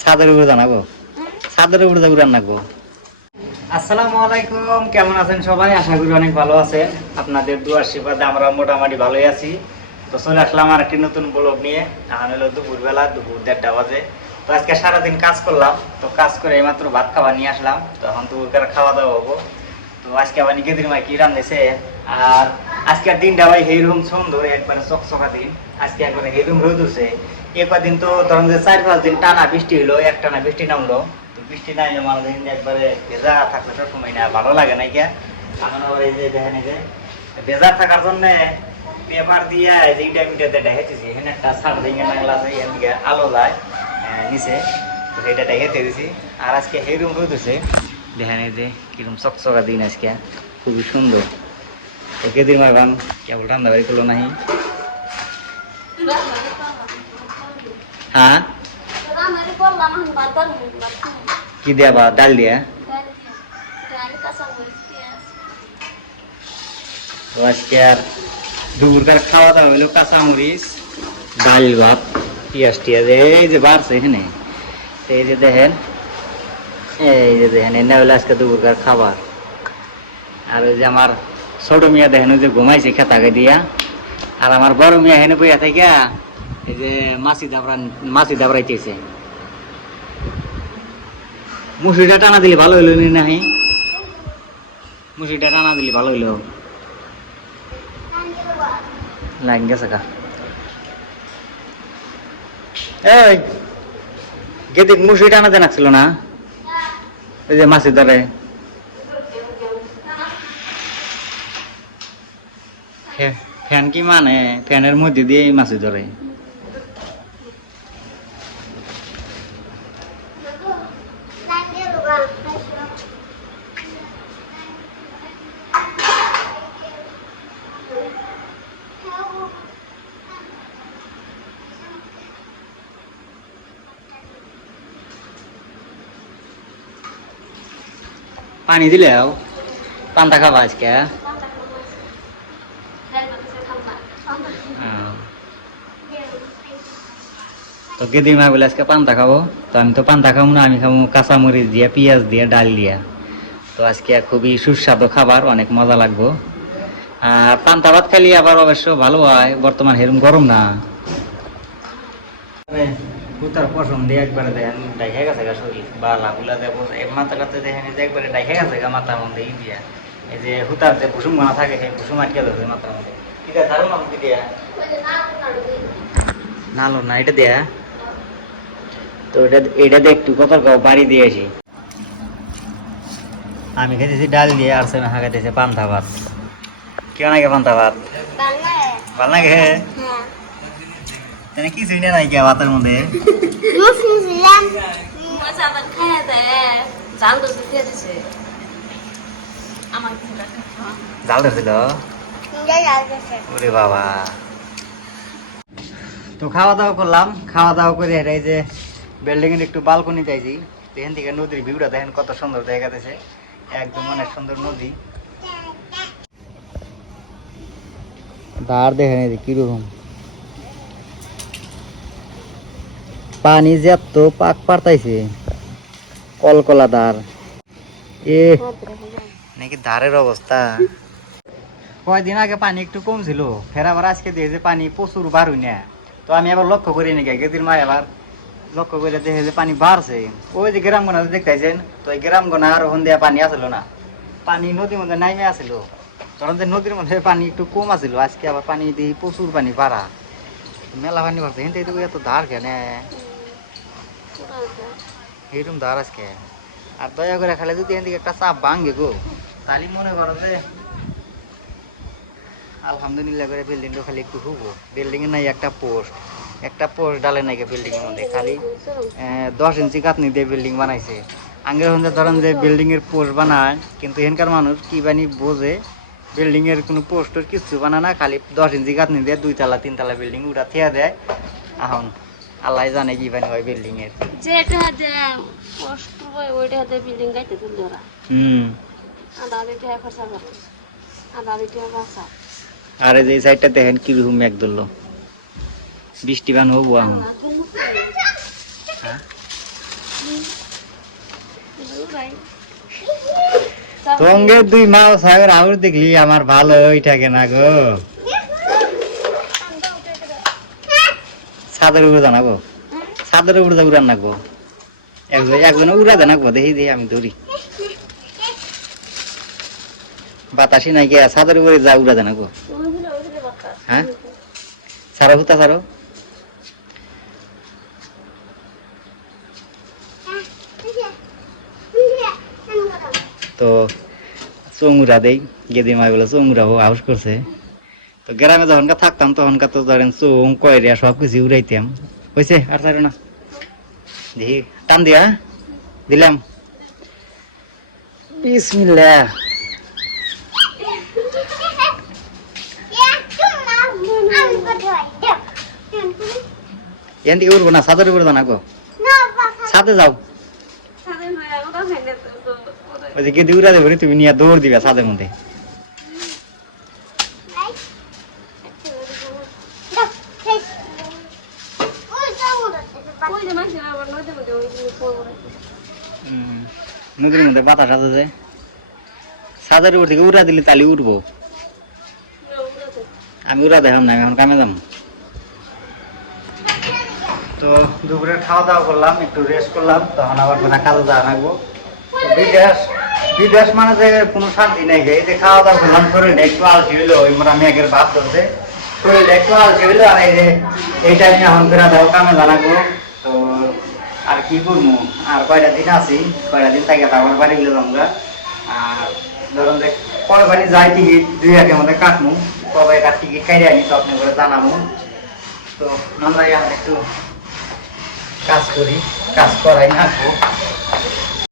ছাদের উপরে জানাবো, ছাদের উপরে যাবো রান্না করবো। আসসালামু আলাইকুম, কেমন আছেন সবাই? আশা করি অনেক ভালো আছেন। আপনাদের দুয়ার আশীর্বাদে আমরা মোটামুটি ভালোই আছি। তো চলে আসলাম আর একটি নতুন ব্লগ নিয়ে। এখন হলো দুপুরবেলা, দুপুর 1:30 বাজে। তো আজকে সারাদিন কাজ করলাম, তো কাজ করে এইমাত্র ভাত খাবার নিয়ে আসলাম। তো এখন দুপুরবেলা খাওয়া দাওয়া হবো। তো আজকে আবার নিকেদিন মা কি রান্নেছে। আর আজকের দিনটা ভাই এইরকম সুন্দর, একবারে চকচকা দিন। আজকে একবারে এইরকম রোদ উঠছে। কদিন তো ধরেন যে 4-5 দিন টানা বৃষ্টি হলো, একটানা বৃষ্টি নামলো। তো বৃষ্টি নাই মানুষ একবারে ভেজা থাকলে তো সময় না, ভালো লাগে না। গিয়া এখন আবার এই যে দেখেন, এই যে ভেজা থাকার জন্য পেপার দিয়ে যে ইন্টারমিডিয়েট দেখাইতেছি, এখানে একটা সার ভেঙে নাগলা আছে, এখানে আলো যায় নিচে। তো সেটা দেখাইতে দিছি। আর আজকে এইরকম রোদ হচ্ছে, দেখেন এই যে কিরকম চকচকা দিন আজকে, খুবই সুন্দর। তো কেদিন মারবান কেবল ঠান্ডা বাড়ি করলো নাহি। হ্যাঁ কি দিয়া বা ডাল দিয়া? তো আজকে আর দুপুরকার খাওয়া দাওয়া হইলো কাঁচামরিচ, ডাল, ভাত, পিঁয়াজ টিয়াজ এই যে বাড়ছে এখানে। এই যে দেখেন, এই যে দেখেন, এনে হলো আজকে দুপুরকার খাবার। আর ওই যে আমার ছোট মিয়া দেখেন, ওই যে ঘুমাইছে খেতাকে দিয়া। আর আমার বড় মিয়া হেনে বইয়া থেকে এই যে মাছি দাবড়াইতেছে। মুসুরিটা টানা দিলে ভালো হইলো নাহি, মুসুরিটা টানা দিলে ভালো হইলো। লাইন গেছে কা? এই গেদিক মুসুরি টানা দেন ছিল না, ওই যে মাছের ধরে। ফ্যান কি মানে ফ্যানের মধ্যে দিয়ে মাছ ধরে? পানি দিলেও পান্তা খাবা আজকে? তো গেদির মা বলে আজকে পান্তা খাবো। তো আমি তো পান্তা খাবো না, আমি খাবো কাঁচামরিচ দিয়া, পেঁয়াজ দিয়া, ডাল দিয়া। তো আজকে খুবই সুস্বাদু খাবার, অনেক মজা লাগবো। আর পান্তা ভাত খালি আবার অবশ্য ভালো হয়, বর্তমান হেরম গরম না। কুতার পশম দিয়ে একবারে দেখেন ডাইখা গেছে গা শরীর, বালা বুলা দেবো মাথাটাতে দেখেন যে একবারে ডাইখা গেছে গা মাথার মধ্যে দিয়া। এই যে হুতার যে কুসুম মানা থাকে, সেই কুসুম আটকে ধরছে মাথার মধ্যে। ঠিক আছে, ধারো নাম কি দিয়া নালো না এটা দেয়া। তো এটাতে একটু কত বাড়ি দিয়েছি। আমি খেতেছি ডাল দিয়ে, আর সেনা খাইতেছে পান্তা ভাত। কেউ নাকি পান্তা ভাত ভাল লাগে? কিছুই না নাই কে ভাতের মধ্যে। জাল ধরছিল ওরে বাবা। তো খাওয়া দাওয়া করলাম, খাওয়া দাওয়া করে এই যে বিল্ডিং এর একটু বালকনি চাইছি। এখান থেকে নদীর ভিউটা দেখেন কত সুন্দর দেখা যাচ্ছে, একদম অনেক সুন্দর নদী। দাঁড় দেখেন এই যে কিরকম পানি, যে এত পাক পারতাইছে, কলকলা দাঁড় এ নাকি ধারের অবস্থা। কয়দিন আগে পানি একটু কম ছিল, ফের আবার আজকে দিয়ে যে পানি প্রচুর বাড়ুই না। তো আমি আবার লক্ষ্য করি নাকি গেদির মা আবার লক্ষ্য করে দেখে যে পানি বাড়ছে। ওই যে গ্রামগোনা দেখতেছেন, তো এই গ্রামগোনা আর ওখান দিয়ে পানি আসলো না, পানি নদীর মধ্যে নাইমে আসলো। তখন যে নদীর মধ্যে পানি একটু কম আসলো, আজকে আবার পানি দিয়ে প্রচুর পানি বাড়া, মেলা পানি বাড়ছে। কিন্তু এত ধার কেন এইরকম ধার আজকে? আর দয়া করে খেলে যদি এখান থেকে একটা চাপ ভাঙ্গে গো, তাহলে মনে করো যে আলহামদুলিল্লাহ করে বিল্ডিংটা খালি একটু হুবো। বিল্ডিং এর নাই একটা পোস্ট ডালে নাই বিল্ডিং এর মধ্যে, খালি 10 ইঞ্চি কাতনি দিয়ে বিল্ডিং বানাইছে। আগে ধরেন যে বিল্ডিং এর পোস্ট বানায়, কিন্তু এখানকার মানুষ কি বানি বোঝে, বিল্ডিং এর কোনো পোস্টের কিছু বানায় না, খালি 10 ইঞ্চি কাতনি দিয়ে 2 তলা 3 তলা বিল্ডিং উঠা থিয়া দেয়। এখন আল্লাহ জানে কি বানি হয় বিল্ডিং এর। যেটা যে পোস্ট ওইটা হাতে বিল্ডিং গাইতে তুললো ওরা। আদা দিতে খরচা করে, আদা দিতে বাসা আর এই যে সাইডটা দেখেন কিরকম মেঘ ধরলো, বৃষ্টি বান হবো এখন। হ্যাঁ? সঙ্গে 2 মাস আগের আউর দেখলি আমার ভালো ওই থাকে না গো। ছাদের উপরে জানাবো, ছাদের উপরে যা উড়ান নাকবো, একজন উড়া দেন নাকবো, দেখি দেখি আমি ধরি। বাতাসি নাই কে, ছাদের উপরে যা উড়া দেন নাকবো। হ্যাঁ ছাড়ো হুতা ছাড়ো। তো চৌমুরা দেই, গেদি মাই বলে চৌমুরা হাউস করছে। তো গ্রামে যখনকার থাকতাম তখনকার তো ধরেন চৌম কয়রিয়া সব কিছু উড়াইতাম। হয়েছে আর ছাড়ো না, দেখি টান দিয়া দিলাম। বিসমিল্লাহ। এখান থেকে উঠবো না, ছাদের উপরে যাও না গো, ছাদে যাও। ওই যে গেদি উড়া দেবো, তুমি নিয়ে দৌড় দিবা ছাদের মধ্যে। নদীর মধ্যে বাতাস আছে যে, ছাদের উপর থেকে উড়া দিলে তালি উঠবো। আমি উড়া দেখাম না, আমি এখন কামে যাম। তো দুপুরে খাওয়া দাওয়া করলাম, একটু রেস্ট করলাম, তখন আবার কাজে যাওয়া লাগবো। বিদেশ বিদেশ মানে যে কোনো শান্তি নেই, এই যে খাওয়া দাওয়া করলাম, শরীরটা একটু আলসি হইলো, ওই মোটা মেঘের ভাব ধরছে, শরীরটা একটু আলসি হইলো। আর এই যে এই টাইমে এখন ফেরা দাও কামে জানাবো। তো আর কি করবো, আর কয়টা দিন আছি, কয়টা দিন থাকে তারপর বাড়ি গেলে আমরা। আর ধরুন যে কয় বাড়ি যাই টিকিট 2-1 মধ্যে কাটবো, কবে একটা টিকিট কাইরে আনি তো আপনি করে জানাবো। তো আমরা একটু কাজ করি, কাজ করাই না।